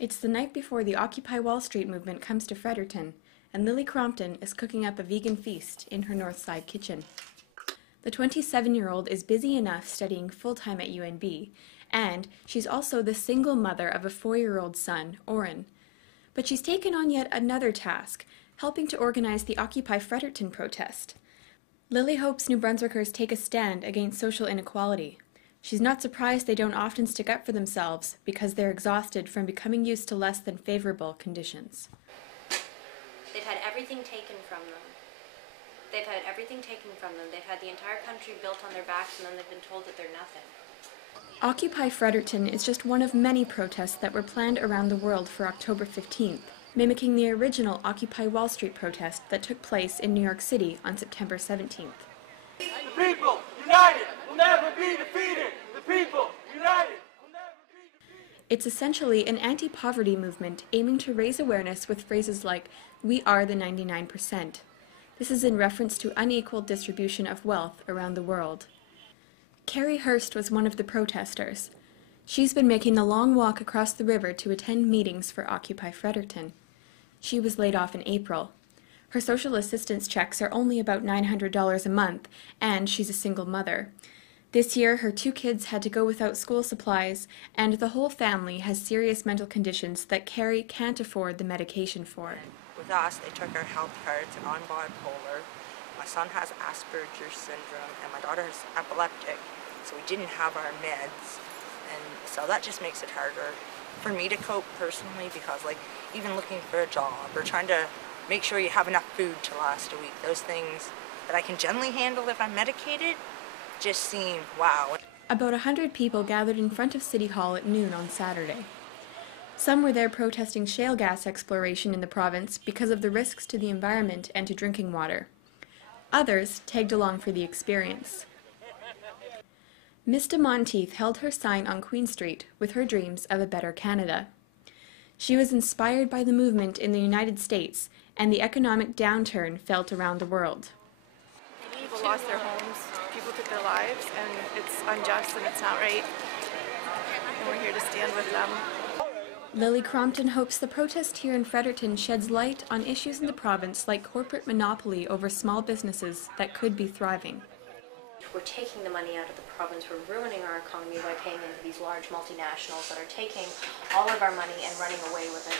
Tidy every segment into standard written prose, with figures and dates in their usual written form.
It's the night before the Occupy Wall Street movement comes to Fredericton, and Lily Crompton is cooking up a vegan feast in her North Side kitchen. The 27-year-old is busy enough studying full-time at UNB, and she's also the single mother of a 4-year-old son, Oren. But she's taken on yet another task, helping to organize the Occupy Fredericton protest. Lily hopes New Brunswickers take a stand against social inequality. She's not surprised they don't often stick up for themselves because they're exhausted from becoming used to less than favorable conditions. They've had everything taken from them. They've had the entire country built on their backs, and then they've been told that they're nothing. Occupy Fredericton is just one of many protests that were planned around the world for October 15th, mimicking the original Occupy Wall Street protest that took place in New York City on September 17th. The people united will never be defeated. The people united will never be defeated. It's essentially an anti-poverty movement aiming to raise awareness with phrases like, "We are the 99%. This is in reference to unequal distribution of wealth around the world. Carrie Hurst was one of the protesters. She's been making the long walk across the river to attend meetings for Occupy Fredericton. She was laid off in April. Her social assistance checks are only about $900 a month, and she's a single mother. This year, her 2 kids had to go without school supplies, and the whole family has serious mental conditions that Carrie can't afford the medication for. With us, they took our health cards, and I'm bipolar. My son has Asperger's syndrome, and my daughter is epileptic, so we didn't have our meds, and so that just makes it harder for me to cope personally, because like even looking for a job or trying to make sure you have enough food to last a week, those things that I can generally handle if I'm medicated just seem wow. About 100 people gathered in front of City Hall at noon on Saturday. Some were there protesting shale gas exploration in the province because of the risks to the environment and to drinking water. Others tagged along for the experience. Miss de Monteith held her sign on Queen Street with her dreams of a better Canada. She was inspired by the movement in the United States and the economic downturn felt around the world. People lost their homes, people took their lives, and it's unjust and it's not right. And we're here to stand with them. Lily Crompton hopes the protest here in Fredericton sheds light on issues in the province like corporate monopoly over small businesses that could be thriving. We're taking the money out of the province, we're ruining our economy by paying into these large multinationals that are taking all of our money and running away with it.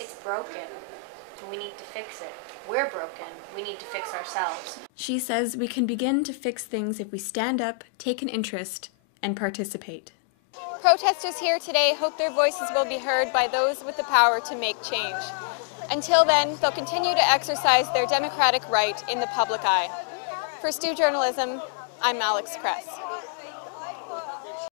It's broken. We need to fix it. We're broken. We need to fix ourselves. She says we can begin to fix things if we stand up, take an interest, and participate. Protesters here today hope their voices will be heard by those with the power to make change. Until then, they'll continue to exercise their democratic right in the public eye. For Stu Journalism, I'm Alex Kress.